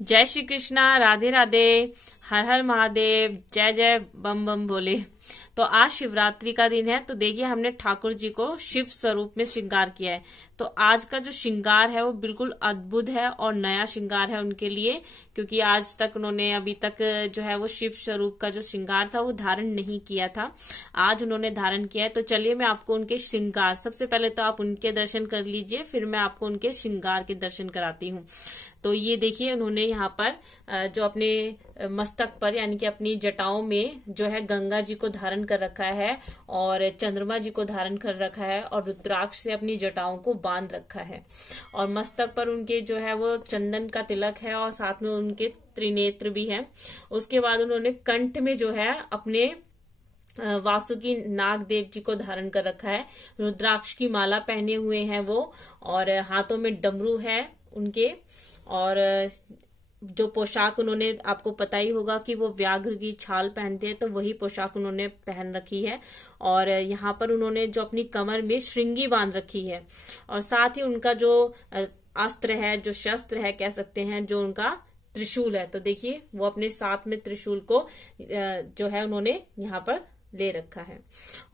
जय श्री कृष्णा, राधे राधे, हर हर महादेव, जय जय बम बम बोले। तो आज शिवरात्रि का दिन है, तो देखिए हमने ठाकुर जी को शिव स्वरूप में श्रृंगार किया है। तो आज का जो श्रृंगार है वो बिल्कुल अद्भुत है और नया श्रृंगार है उनके लिए, क्योंकि आज तक उन्होंने अभी तक जो है वो शिव स्वरूप का जो श्रृंगार था वो धारण नहीं किया था। आज उन्होंने धारण किया है। तो चलिए मैं आपको उनके श्रृंगार, सबसे पहले तो आप उनके दर्शन कर लीजिए, फिर मैं आपको उनके श्रृंगार के दर्शन कराती हूँ। तो ये देखिए उन्होंने यहाँ पर जो अपने मस्तक पर यानी कि अपनी जटाओं में जो है गंगा जी को धारण कर रखा है और चंद्रमा जी को धारण कर रखा है और रुद्राक्ष से अपनी जटाओं को बांध रखा है। और मस्तक पर उनके जो है वो चंदन का तिलक है और साथ में उनके त्रिनेत्र भी है। उसके बाद उन्होंने कंठ में जो है अपने वासुकी नाग देव जी को धारण कर रखा है। रुद्राक्ष की माला पहने हुए हैं वो, और हाथों में डमरू है उनके। और जो पोशाक उन्होंने, आपको पता ही होगा कि वो व्याघ्र की छाल पहनते हैं, तो वही पोशाक उन्होंने पहन रखी है। और यहाँ पर उन्होंने जो अपनी कमर में श्रृंगी बांध रखी है, और साथ ही उनका जो अस्त्र है, जो शस्त्र है कह सकते हैं, जो उनका त्रिशूल है। तो देखिए वो अपने साथ में त्रिशूल को जो है उन्होंने यहाँ पर ले रखा है।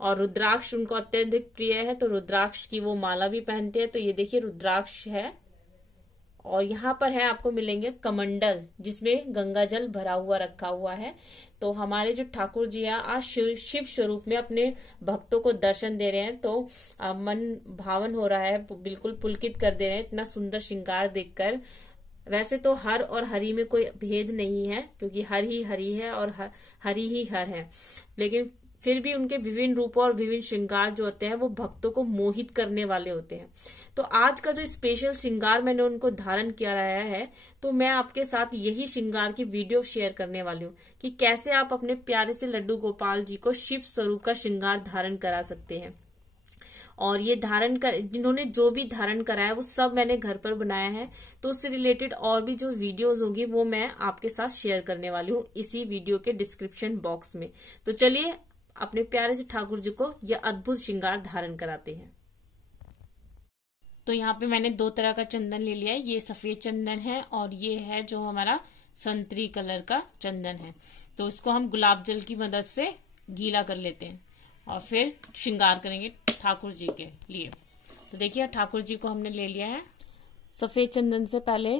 और रुद्राक्ष उनको अत्यधिक प्रिय है, तो रुद्राक्ष की वो माला भी पहनते हैं। तो ये देखिए रुद्राक्ष है। और यहाँ पर है, आपको मिलेंगे कमंडल, जिसमें गंगा जल भरा हुआ रखा हुआ है। तो हमारे जो ठाकुर जी हैं आज शिव स्वरूप में अपने भक्तों को दर्शन दे रहे हैं। तो मन भावन हो रहा है, बिल्कुल पुलकित कर दे रहे हैं इतना सुंदर श्रृंगार देखकर। वैसे तो हर और हरि में कोई भेद नहीं है, क्योंकि हर ही हरि है और हरि ही हर है, लेकिन फिर भी उनके विभिन्न रूपों और विभिन्न श्रृंगार जो होते हैं वो भक्तों को मोहित करने वाले होते हैं। तो आज का जो स्पेशल श्रृंगार मैंने उनको धारण किया रहा है, तो मैं आपके साथ यही श्रृंगार की वीडियो शेयर करने वाली हूँ कि कैसे आप अपने प्यारे से लड्डू गोपाल जी को शिव स्वरूप का श्रृंगार धारण करा सकते हैं। और ये धारण कर, जिन्होंने जो भी धारण कराया वो सब मैंने घर पर बनाया है। तो उससे रिलेटेड और भी जो वीडियोस होगी वो मैं आपके साथ शेयर करने वाली हूँ इसी वीडियो के डिस्क्रिप्शन बॉक्स में। तो चलिए अपने प्यारे से ठाकुर जी को यह अद्भुत श्रृंगार धारण कराते हैं। तो यहाँ पे मैंने दो तरह का चंदन ले लिया है। ये सफेद चंदन है और ये है जो हमारा संतरी कलर का चंदन है। तो इसको हम गुलाब जल की मदद से गीला कर लेते हैं और फिर श्रृंगार करेंगे ठाकुर जी के लिए। तो देखिए ठाकुर जी को हमने ले लिया है। सफेद चंदन से पहले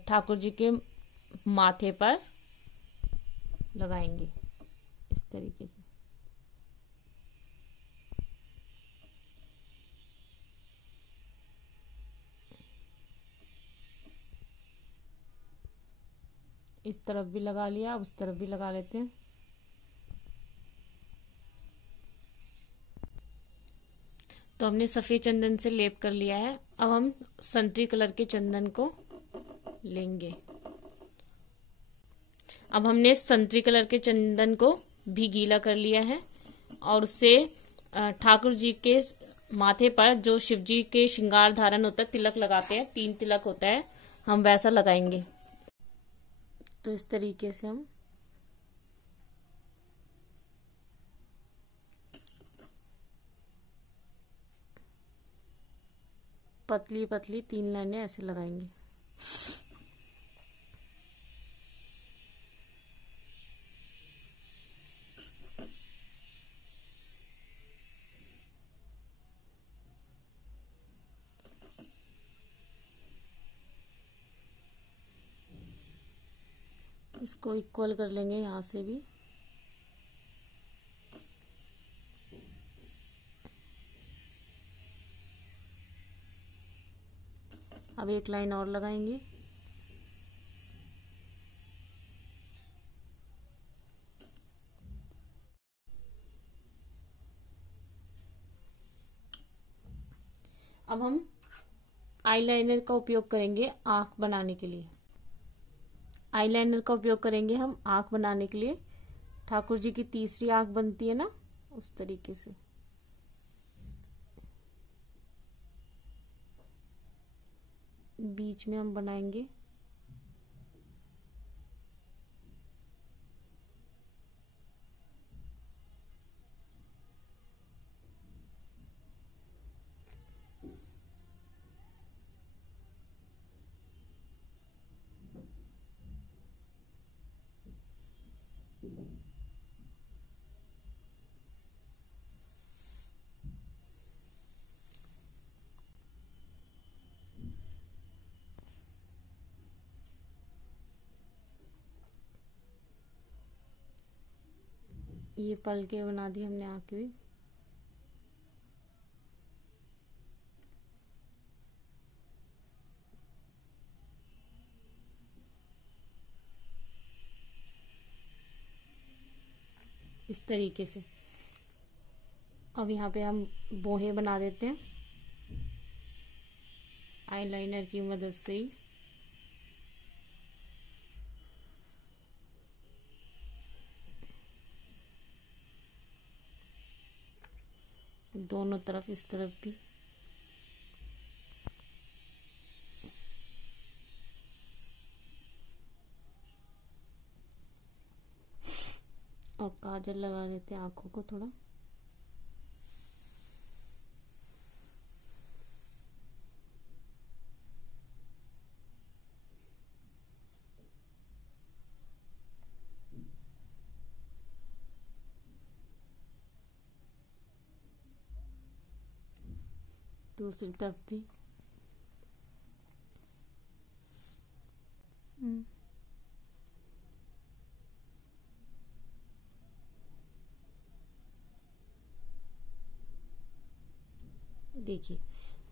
ठाकुर जी के माथे पर लगाएंगे इस तरीके से। इस तरफ भी लगा लिया, उस तरफ भी लगा लेते हैं। तो हमने सफेद चंदन से लेप कर लिया है। अब हम संतरी कलर के चंदन को लेंगे। अब हमने संतरी कलर के चंदन को भी गीला कर लिया है और उससे ठाकुर जी के माथे पर जो शिव जी के श्रृंगार धारण होता है, तिलक लगाते हैं, 3 तिलक होता है, हम वैसा लगाएंगे। तो इस तरीके से हम पतली पतली 3 लाइनें ऐसे लगाएंगे। इसको इक्वल कर लेंगे यहाँ से भी। अब एक लाइन और लगाएंगे। अब हम आईलाइनर का उपयोग करेंगे आंख बनाने के लिए। आईलाइनर का उपयोग करेंगे हम आंख बनाने के लिए। ठाकुर जी की तीसरी आंख बनती है ना, उस तरीके से। बीच में हम बनाएंगे ये पलके बना दी हमने आँख की। इस तरीके से अब यहाँ पे हम बोहे बना देते हैं आईलाइनर की मदद से ही। दोनों तरफ, इस तरफ भी। और काजल लगा लेते हैं आंखों को थोड़ा। दूसरी तरफ भी। देखिए,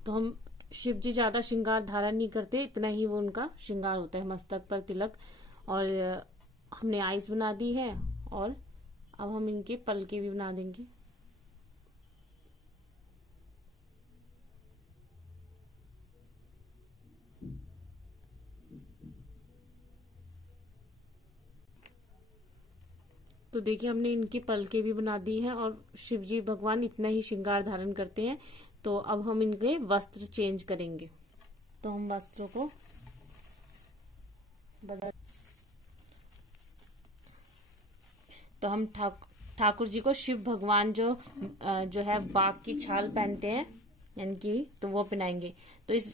तो हम शिव जी ज्यादा श्रृंगार धारण नहीं करते, इतना ही वो उनका श्रृंगार होता है। मस्तक पर तिलक, और हमने आइस बना दी है, और अब हम इनके पलके भी बना देंगे। तो देखिए, हमने इनकी पलके भी बना दी है, और शिव जी भगवान इतना ही श्रृंगार धारण करते हैं। तो अब हम इनके वस्त्र चेंज करेंगे। तो हम वस्त्रों को बदल, तो हम ठाकुर जी को शिव भगवान जो है बाघ की छाल पहनते हैं, यानी कि तो वो पहनाएंगे। तो इस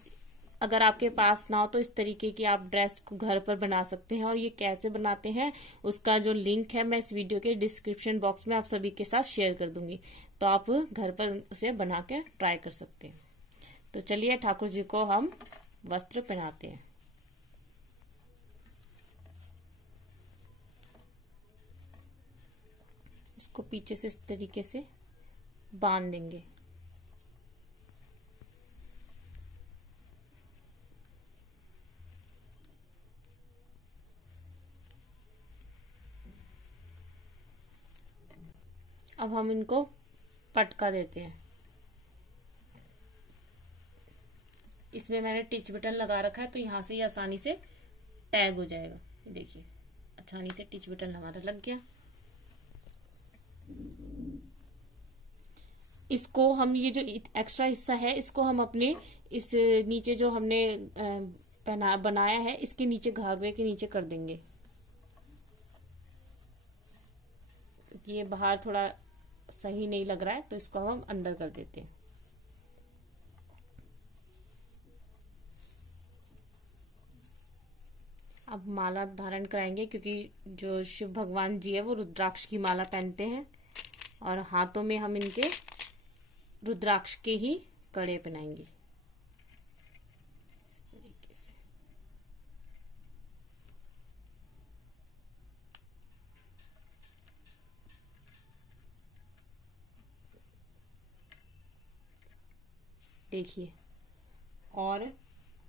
अगर आपके पास ना हो तो इस तरीके की आप ड्रेस को घर पर बना सकते हैं। और ये कैसे बनाते हैं उसका जो लिंक है मैं इस वीडियो के डिस्क्रिप्शन बॉक्स में आप सभी के साथ शेयर कर दूंगी, तो आप घर पर उसे बना के ट्राई कर सकते हैं। तो चलिए ठाकुर जी को हम वस्त्र पहनाते हैं। इसको पीछे से इस तरीके से बांध देंगे। अब हम इनको पटका देते हैं। इसमें मैंने टिच बटन लगा रखा है, तो यहां से ये आसानी से टैग हो जाएगा। देखिए, आसानी से टिच बटन हमारा लग गया। इसको हम, ये जो एक्स्ट्रा हिस्सा है, इसको हम अपने इस नीचे जो हमने बनाया है, इसके नीचे, घाघरे के नीचे कर देंगे। ये बाहर थोड़ा सही नहीं लग रहा है, तो इसको हम अंदर कर देते हैं। अब माला धारण कराएंगे, क्योंकि जो शिव भगवान जी है वो रुद्राक्ष की माला पहनते हैं, और हाथों में हम इनके रुद्राक्ष के ही कड़े पहनाएंगे इस तरीके से। देखिए, और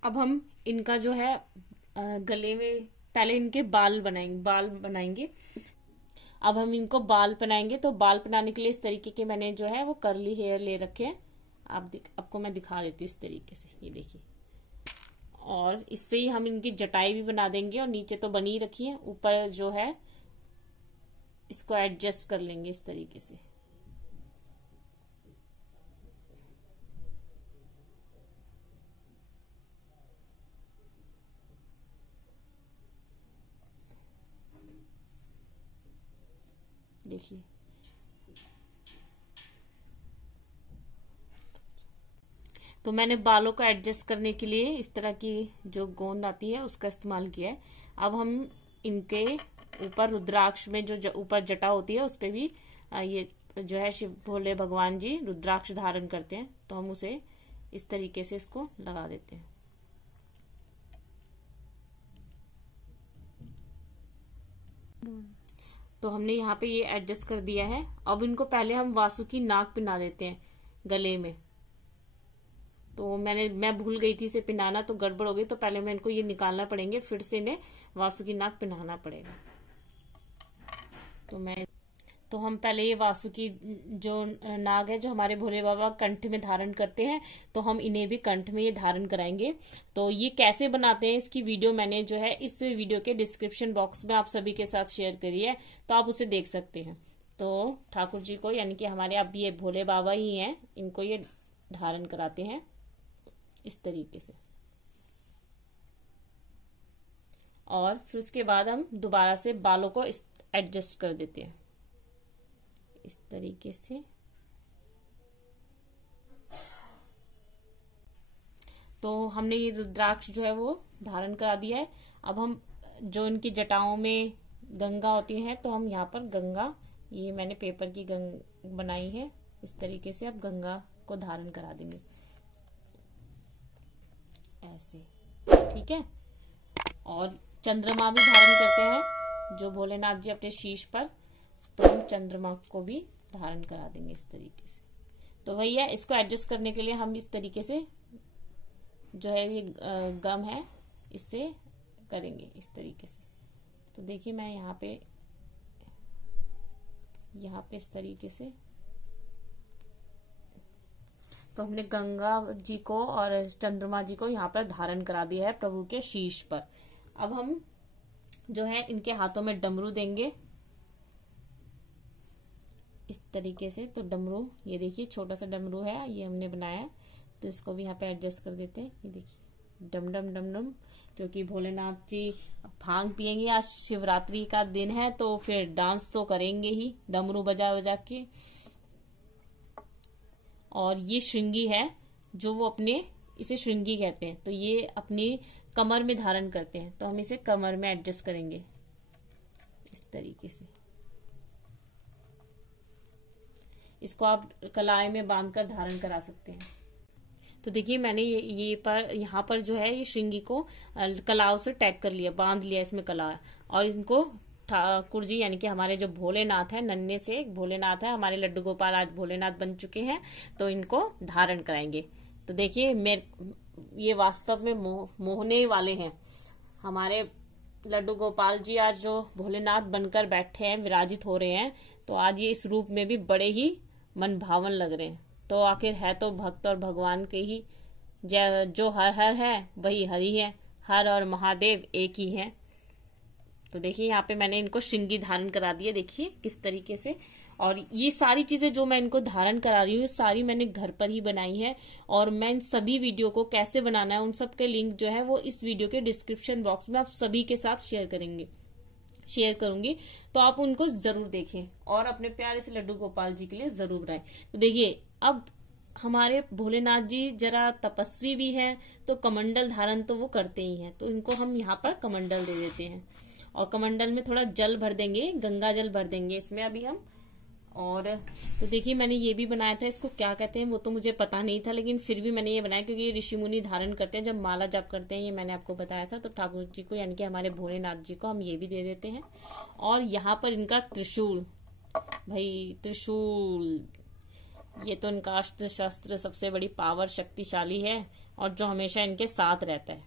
अब हम इनका जो है गले में, पहले इनके बाल बनाएंगे। अब हम इनको बाल बनाएंगे। तो बाल बनाने के लिए इस तरीके के मैंने जो है वो कर्ली हेयर ले रखे हैं। आपको मैं दिखा देती हूँ इस तरीके से, ये देखिए। और इससे ही हम इनकी जटाई भी बना देंगे, और नीचे तो बनी ही रखी है, ऊपर जो है इसको एडजस्ट कर लेंगे इस तरीके से। देखिए, तो मैंने बालों को एडजस्ट करने के लिए इस तरह की जो गोंद आती है उसका इस्तेमाल किया है। अब हम इनके ऊपर रुद्राक्ष में जो ऊपर जटा होती है उस पे भी ये जो है शिव भोले भगवान जी रुद्राक्ष धारण करते हैं, तो हम उसे इस तरीके से इसको लगा देते हैं। तो हमने यहाँ पे ये एडजस्ट कर दिया है। अब इनको पहले हम वासुकी नाग पहना देते हैं गले में। तो मैं भूल गई थी इसे पहनाना, तो गड़बड़ हो गई, तो पहले मैं इनको ये निकालना पड़ेंगे, फिर से इन्हें वासुकी नाग पहनाना पड़ेगा। तो हम पहले ये वासुकी जो नाग है जो हमारे भोले बाबा कंठ में धारण करते हैं, तो हम इन्हें भी कंठ में ये धारण कराएंगे। तो ये कैसे बनाते हैं इसकी वीडियो मैंने जो है इस वीडियो के डिस्क्रिप्शन बॉक्स में आप सभी के साथ शेयर करी है, तो आप उसे देख सकते हैं। तो ठाकुर जी को, यानी कि हमारे अब ये भोले बाबा ही हैं, इनको ये धारण कराते हैं इस तरीके से। और फिर उसके बाद हम दोबारा से बालों को एडजस्ट कर देते हैं इस तरीके से। तो हमने ये रुद्राक्ष जो है वो धारण करा दिया है। अब हम जो इनकी जटाओं में गंगा होती है, तो हम यहाँ पर गंगा, ये मैंने पेपर की बनाई है इस तरीके से। अब गंगा को धारण करा देंगे ऐसे, ठीक है। और चंद्रमा भी धारण करते हैं जो भोलेनाथ जी अपने शीश पर, तो हम चंद्रमा को भी धारण करा देंगे इस तरीके से। तो वही है, इसको एडजस्ट करने के लिए हम इस तरीके से जो है ये गम है इससे करेंगे इस तरीके से। तो देखिए मैं यहाँ पे इस तरीके से, तो हमने गंगा जी को और चंद्रमा जी को यहाँ पर धारण करा दिया है प्रभु के शीश पर। अब हम जो है इनके हाथों में डमरू देंगे इस तरीके से। तो डमरू, ये देखिए छोटा सा डमरू है, ये हमने बनाया है, तो इसको भी यहाँ पे एडजस्ट कर देते हैं। ये देखिए डम डम डम डम, क्योंकि भोलेनाथ जी भांग पियेंगे, आज शिवरात्रि का दिन है, तो फिर डांस तो करेंगे ही डमरू बजा बजा के। और ये श्रृंगी है जो वो अपने, इसे श्रृंगी कहते हैं, तो ये अपनी कमर में धारण करते हैं, तो हम इसे कमर में एडजस्ट करेंगे इस तरीके से। इसको आप कलाई में बांधकर धारण करा सकते हैं। तो देखिए मैंने यहाँ पर जो है ये श्रृंगी को कलाओं से टैग कर लिया, बांध लिया इसमें कला, और इनको ठाकुर जी यानी कि हमारे जो भोलेनाथ है, नन्हे से एक भोलेनाथ है, हमारे लड्डू गोपाल आज भोलेनाथ बन चुके हैं, तो इनको धारण कराएंगे। तो देखिए ये वास्तव में मोहने वाले हैं। हमारे लड्डू गोपाल जी आज जो भोलेनाथ बनकर बैठे हैं, विराजित हो रहे हैं, तो आज ये इस रूप में भी बड़े ही मन भावन लग रहे हैं। तो आखिर है तो भक्त और भगवान के ही, जो हर हर है वही हरि है, हर और महादेव एक ही हैं। तो देखिए यहाँ पे मैंने इनको श्रृंगी धारण करा दिया, देखिए किस तरीके से। और ये सारी चीजें जो मैं इनको धारण करा रही हूँ सारी मैंने घर पर ही बनाई है, और मैं इन सभी वीडियो को कैसे बनाना है उन सब के लिंक जो है वो इस वीडियो के डिस्क्रिप्शन बॉक्स में आप सभी के साथ शेयर करूंगी, तो आप उनको जरूर देखें और अपने प्यारे से लड्डू गोपाल जी के लिए जरूर बनाएं। तो देखिए अब हमारे भोलेनाथ जी जरा तपस्वी भी हैं, तो कमंडल धारण तो वो करते ही हैं, तो इनको हम यहाँ पर कमंडल दे देते हैं, और कमंडल में थोड़ा जल भर देंगे, गंगा जल भर देंगे इसमें अभी हम। और तो देखिए मैंने ये भी बनाया था, इसको क्या कहते हैं वो तो मुझे पता नहीं था, लेकिन फिर भी मैंने ये बनाया क्योंकि ये ऋषि मुनि धारण करते हैं जब माला जाप करते हैं, ये मैंने आपको बताया था। तो ठाकुर जी को यानी कि हमारे भोलेनाथ जी को हम ये भी दे देते हैं। और यहाँ पर इनका त्रिशूल, भाई त्रिशूल ये तो इनका अस्त्र शस्त्र सबसे बड़ी पावर शक्तिशाली है, और जो हमेशा इनके साथ रहता है।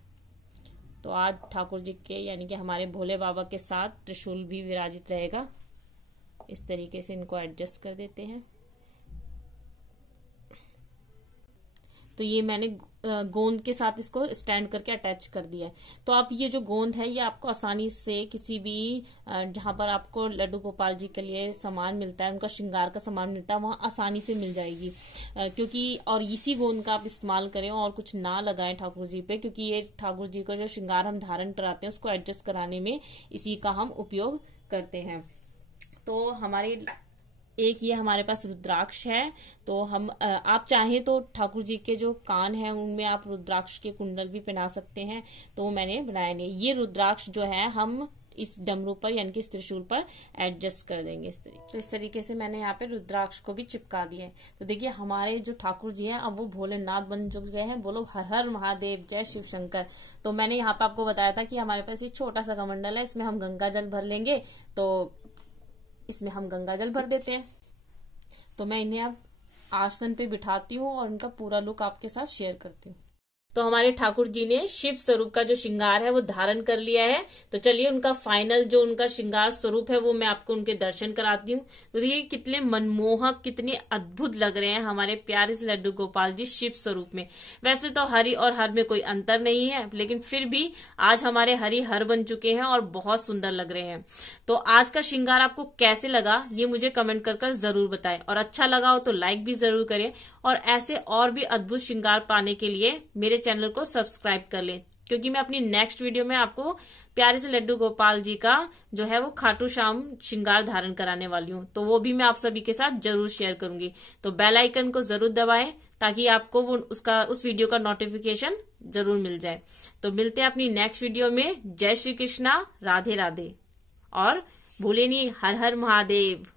तो आज ठाकुर जी के यानी कि हमारे भोले बाबा के साथ त्रिशूल भी विराजित रहेगा। इस तरीके से इनको एडजस्ट कर देते हैं। तो ये मैंने गोंद के साथ इसको स्टैंड करके अटैच कर दिया है। तो आप ये जो गोंद है ये आपको आसानी से किसी भी जहां पर आपको लड्डू गोपाल जी के लिए सामान मिलता है, उनका श्रृंगार का सामान मिलता है, वहां आसानी से मिल जाएगी, क्योंकि और इसी गोंद का आप इस्तेमाल करें और कुछ ना लगाएं ठाकुर जी पे, क्योंकि ये ठाकुर जी का जो श्रृंगार हम धारण कराते हैं उसको एडजस्ट कराने में इसी का हम उपयोग करते हैं। तो हमारी एक ये हमारे पास रुद्राक्ष है, तो हम आप चाहें तो ठाकुर जी के जो कान हैं उनमें आप रुद्राक्ष के कुंडल भी पहना सकते हैं, तो मैंने बनाया नहीं। ये रुद्राक्ष जो है हम इस डमरू पर यानी कि इस त्रिशूल पर एडजस्ट कर देंगे इस तरीके। तो इस तरीके से मैंने यहाँ पे रुद्राक्ष को भी चिपका दिया है। तो देखिए हमारे जो ठाकुर जी हैं अब वो भोलेनाथ बन चुके हैं। बोलो हर हर महादेव, जय शिव शंकर। तो मैंने यहाँ पे आपको बताया था कि हमारे पास ये छोटा सा कमंडल है, इसमें हम गंगा जल भर लेंगे, तो इसमें हम गंगा जल भर देते हैं। तो मैं इन्हें अब आसन पे बिठाती हूँ और उनका पूरा लुक आपके साथ शेयर करती हूँ। तो हमारे ठाकुर जी ने शिव स्वरूप का जो श्रृंगार है वो धारण कर लिया है। तो चलिए उनका फाइनल जो उनका श्रृंगार स्वरूप है वो मैं आपको उनके दर्शन कराती हूँ। तो देखिए कितने मनमोहक, कितने अद्भुत लग रहे हैं हमारे प्यारे से लड्डू गोपाल जी शिव स्वरूप में। वैसे तो हरि और हर में कोई अंतर नहीं है, लेकिन फिर भी आज हमारे हरि हर बन चुके हैं और बहुत सुंदर लग रहे हैं। तो आज का श्रृंगार आपको कैसे लगा ये मुझे कमेंट कर जरूर बताएं, और अच्छा लगा हो तो लाइक भी जरूर करें। और ऐसे और भी अद्भुत श्रृंगार पाने के लिए मेरे चैनल को सब्सक्राइब कर लें, क्योंकि मैं अपनी नेक्स्ट वीडियो में आपको प्यारे से लड्डू गोपाल जी का जो है वो खाटू श्याम श्रृंगार धारण कराने वाली हूँ। तो वो भी मैं आप सभी के साथ जरूर शेयर करूंगी। तो बेल आइकन को जरूर दबाएं ताकि आपको वो उस वीडियो का नोटिफिकेशन जरूर मिल जाए। तो मिलते हैं अपनी नेक्स्ट वीडियो में। जय श्री कृष्णा, राधे राधे, और भूले नहीं, हर हर महादेव।